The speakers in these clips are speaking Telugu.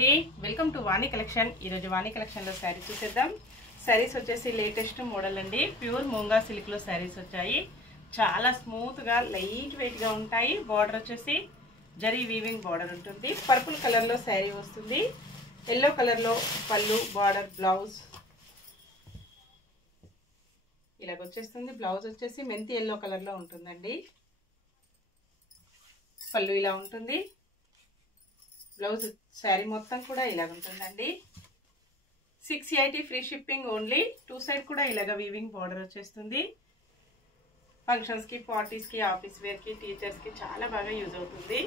అండి, వెల్కమ్ టు వాణి కలెక్షన్. ఈ రోజు వాణి కలెక్షన్ లో సారీస్ చూసేద్దాం. సారీస్ వచ్చేసి లేటెస్ట్ మోడల్ అండి. ప్యూర్ మూంగా సిల్క్ లో సారీస్ వచ్చాయి. చాలా స్మూత్ గా లైట్ వెయిట్ గా ఉంటాయి. బార్డర్ వచ్చేసి జరీ వీవింగ్ బార్డర్ ఉంటుంది. పర్పుల్ కలర్ లో సారీ వస్తుంది. ఎల్లో కలర్ లో పళ్ళు, బార్డర్, బ్లౌజ్ ఇలాగ వచ్చేస్తుంది. బ్లౌజ్ వచ్చేసి మెంతి ఎల్లో కలర్ లో ఉంటుందండి. పళ్ళు ఇలా ఉంటుంది. బ్లౌజ్ శారీ మొత్తం కూడా ఇలాగ ఉంటుందండి. 680 free shipping only. Two side కూడా ఇలాగ వీవింగ్ బార్డర్ వచ్చేస్తుంది. ఫంక్షన్స్ కి, పార్టీస్ కి, ఆఫీస్ వేర్ కి, టీచర్స్ కి చాలా బాగా యూజ్ అవుతుంది.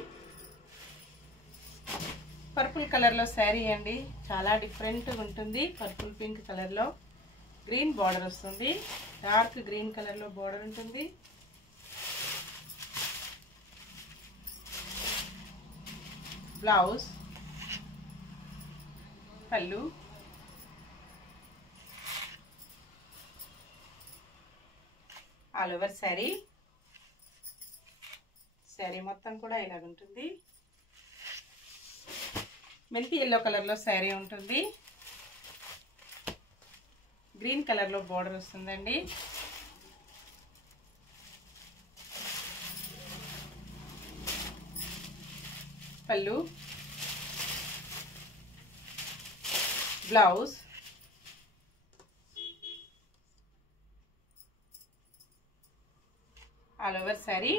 పర్పుల్ కలర్ లో శారీ అండి, చాలా డిఫరెంట్ ఉంటుంది. పర్పుల్ పింక్ కలర్ లో గ్రీన్ బార్డర్ వస్తుంది. డార్క్ గ్రీన్ కలర్ లో బార్డర్ ఉంటుంది. బ్లౌజ్, పళ్ళు, ఆల్ ఓవర్ శారీ. శారీ మొత్తం కూడా ఇలాగ ఉంటుంది. మెంతి ఎల్లో కలర్ లో శారీ ఉంటుంది. గ్రీన్ కలర్ లో బార్డర్ వస్తుందండి. పళ్ళు, blouse, all over sari.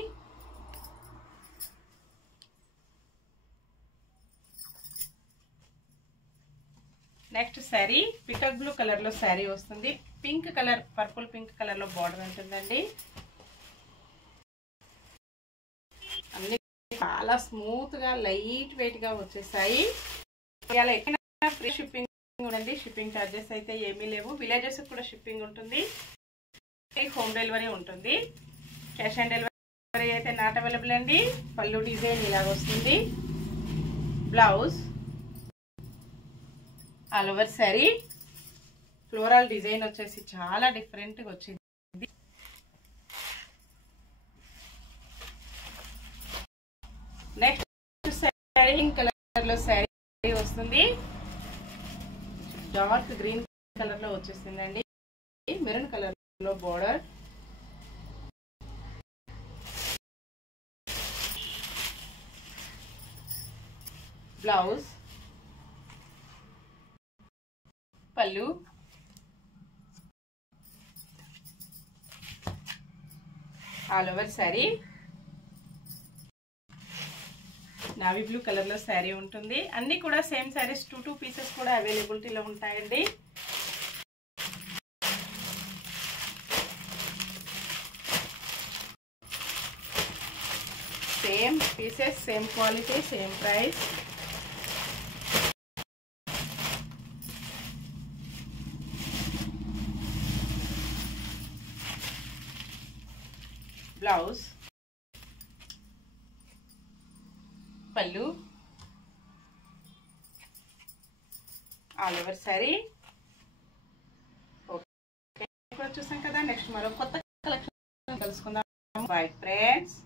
Next sari peacock blue colour లో శారీ వస్తుంది. Pink colour, purple pink colour లో బార్డర్ ఉంటుందండి. అన్ని చాలా స్మూత్ గా లైట్ వెయిట్ గా వచ్చేసాయి. ఇలా ఎక్కడైనా ఫ్రీ షిప్పింగ్ ఉందండి. షిప్పింగ్ ఛార్జెస్ అయితే ఏమీ లేవు. విలేజెస్ కూడా షిప్పింగ్ ఉంటుంది. హోమ్ డెలివరీ ఉంటుంది. క్యాష్ ఆన్ డెలివరీ అయితే నాట్ అవైలబుల్ అండి. పళ్ళు డిజైన్ ఇలాగ వస్తుంది. Blouse, all over sari. Floral design వచ్చేసి చాలా డిఫరెంట్ గా వచ్చింది. నెక్స్ట్ శారీ పింక్ కలర్ లో శారీ వస్తుంది. డార్క్ గ్రీన్ కలర్ లో వచ్చేసిందండి. మెరూన్ కలర్ లో బోర్డర్, బ్లౌజ్, పళ్ళు, all over sari. Navy blue colour లో శారీ ఉంటుంది. అన్ని కూడా సేమ్ శారీస్ 2 పీసెస్ కూడా అవైలబిలిటీలో ఉంటాయండి. Same pieces, same quality, same price. Blouse, పళ్ళు, ఆల్ ఓవర్ శారీ. ఓకే, చూసాం కదా. నెక్స్ట్ మరో కొత్త కలెక్షన్ కలుసుకుందాం. Bye friends.